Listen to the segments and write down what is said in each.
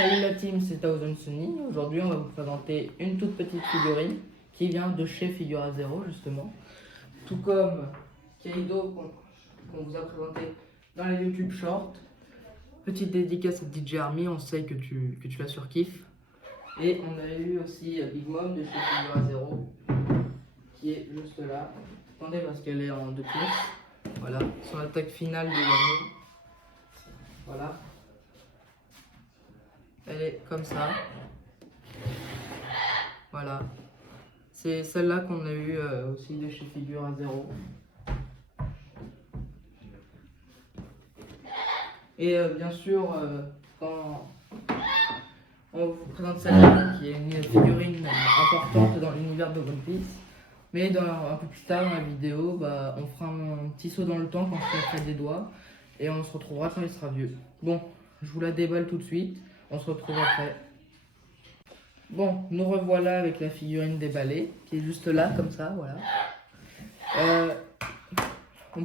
Salut la team, c'est Thousand Sunny. Aujourd'hui, on va vous présenter une toute petite figurine qui vient de chez Figure à Zéro, justement. Tout comme Kaido qu'on vous a présenté dans les YouTube Shorts. Petite dédicace à DJ Army, on sait que tu la surkiffes. Et on a eu aussi Big Mom de chez Figure à Zéro, qui est juste là. Attendez, parce qu'elle est en deux pièces. Voilà, son attaque finale de Yami. Voilà. Elle est comme ça. Voilà. C'est celle-là qu'on a eu aussi de chez Figure à Zéro. Et bien sûr, quand on vous présente celle-là, qui est une figurine importante dans l'univers de One Piece, mais un peu plus tard dans la vidéo, on fera un petit saut dans le temps quand je ferai des doigts, et on se retrouvera quand il sera vieux. Bon, je vous la déballe tout de suite, on se retrouve après. Bon, nous revoilà avec la figurine déballée, qui est juste là, comme ça, voilà. On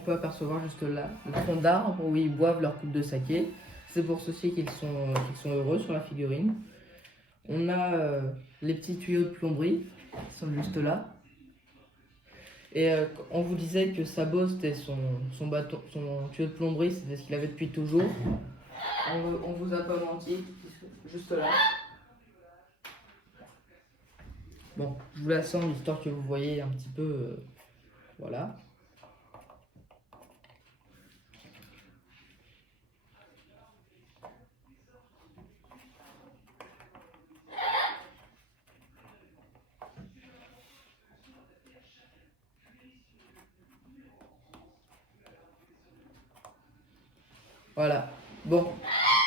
peut apercevoir juste là le tronc d'arbre où ils boivent leur coupe de saké. C'est pour ceci qu'ils sont heureux sur la figurine. On a les petits tuyaux de plomberie qui sont juste là. Et on vous disait que Sabo c'était son tuyau de plomberie, c'était ce qu'il avait depuis toujours. On vous a pas menti, juste là. Bon, je vous la sens histoire que vous voyez un petit peu, voilà. Voilà. Bon,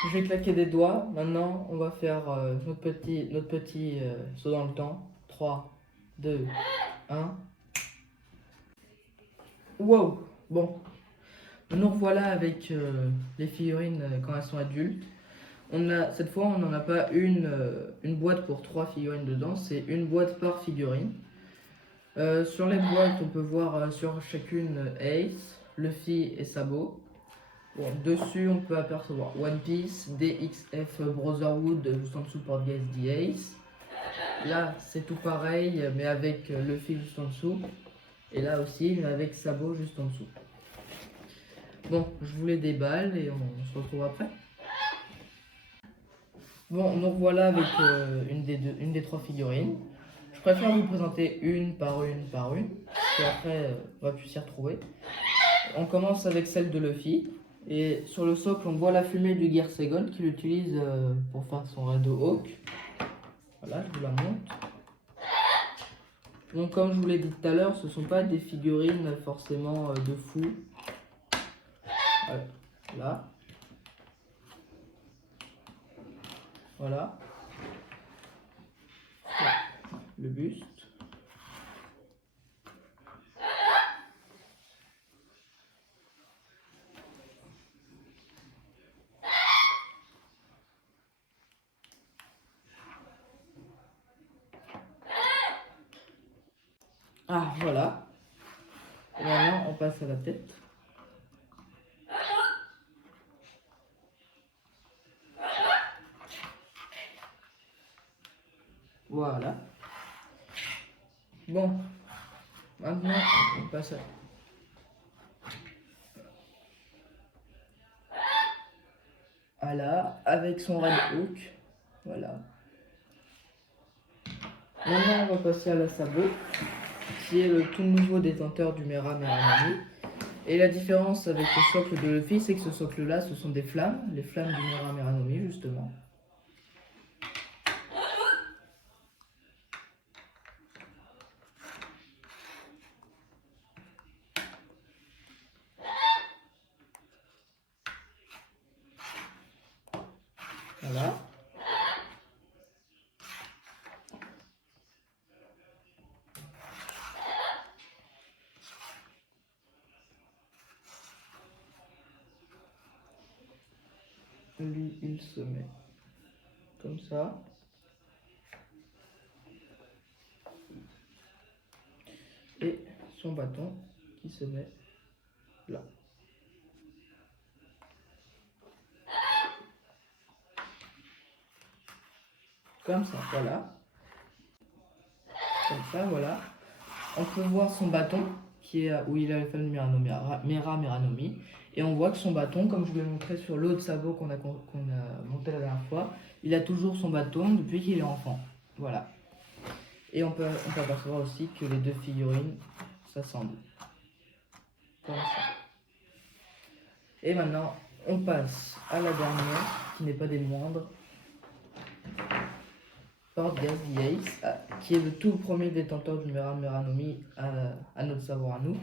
je vais claquer des doigts. Maintenant, on va faire notre petit saut dans le temps. 3, 2, 1. Wow. Bon, nous revoilà avec les figurines quand elles sont adultes. Cette fois, on n'en a pas une boîte pour 3 figurines dedans. C'est une boîte par figurine. Sur les boîtes, on peut voir sur chacune Ace, Luffy et Sabo. Bon, dessus, on peut apercevoir One Piece, DXF Brotherhood, juste en dessous Port Guys The Ace. Là, c'est tout pareil, mais avec Luffy juste en dessous. Et là aussi, mais avec Sabo juste en dessous. Bon, je vous les déballe et on se retrouve après. Bon, nous revoilà avec une des 3 figurines. Je préfère vous présenter une par une, parce qu'après, on va plus s'y retrouver. On commence avec celle de Luffy. Et sur le socle, on voit la fumée du Gear Second qu'il utilise pour faire son radeau Hawk. Voilà, je vous la montre. Donc, comme je vous l'ai dit tout à l'heure, ce ne sont pas des figurines forcément de fou. Là. Voilà. Le buste. Ah, voilà. Et maintenant, on passe à la tête. Voilà. Bon. Maintenant, on passe à là, avec son Red Hook. Voilà. Maintenant, on va passer à la Sabo, qui est le tout nouveau détenteur du Mera Meranomi. Et la différence avec le socle de Luffy, c'est que ce socle-là, ce sont des flammes, les flammes du Mera Meranomi, justement. Voilà. Lui, il se met comme ça. Et son bâton qui se met là. comme ça, voilà. Comme ça, voilà. On peut voir son bâton, qui est où il a le fameux Meranomi. Et on voit que son bâton, comme je vous l'ai montré sur l'autre sabot qu'on a monté la dernière fois, il a toujours son bâton depuis qu'il est enfant. Voilà. Et on peut apercevoir aussi que les deux figurines s'assemblent. Comme ça. Et maintenant, on passe à la dernière, qui n'est pas des moindres. Portgas Ace, qui est le tout premier détenteur du Meranomi à notre savoir à nous,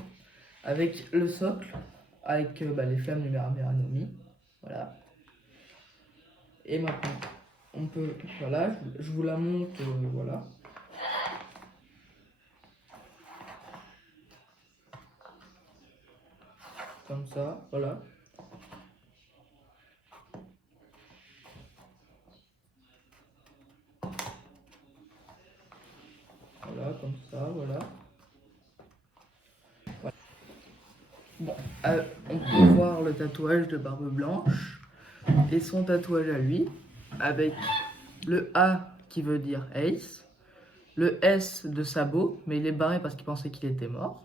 avec le socle, avec les flammes du Meranomi. Voilà. Et maintenant, on peut, voilà, je vous la montre, voilà. Comme ça, voilà. Voilà, comme ça, voilà. Voilà. Bon, on peut voir le tatouage de Barbe Blanche et son tatouage à lui, avec le A qui veut dire Ace, le S de sabot, mais il est barré parce qu'il pensait qu'il était mort,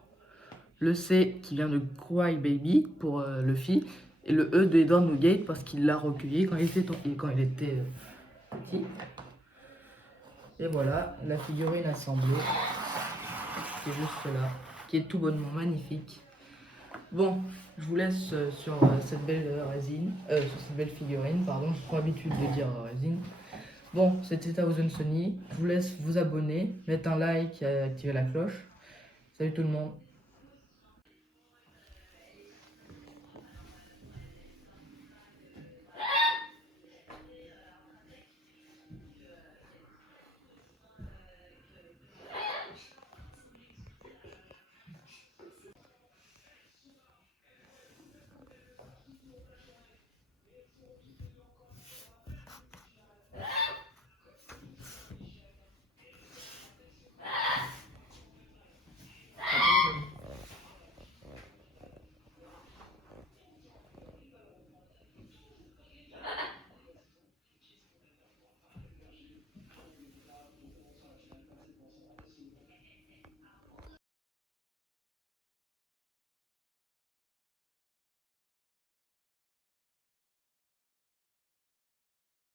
le C qui vient de Cry Baby pour le fi, et le E de Edward Newgate parce qu'il l'a recueilli quand il était petit. Et voilà, la figurine assemblée, qui est juste là, qui est tout bonnement magnifique. Bon, je vous laisse sur cette belle résine, sur cette belle figurine, pardon, j'ai trop l'habitude de dire résine. Bon, c'était Thousand Sony, je vous laisse vous abonner, mettre un like et activer la cloche. Salut tout le monde.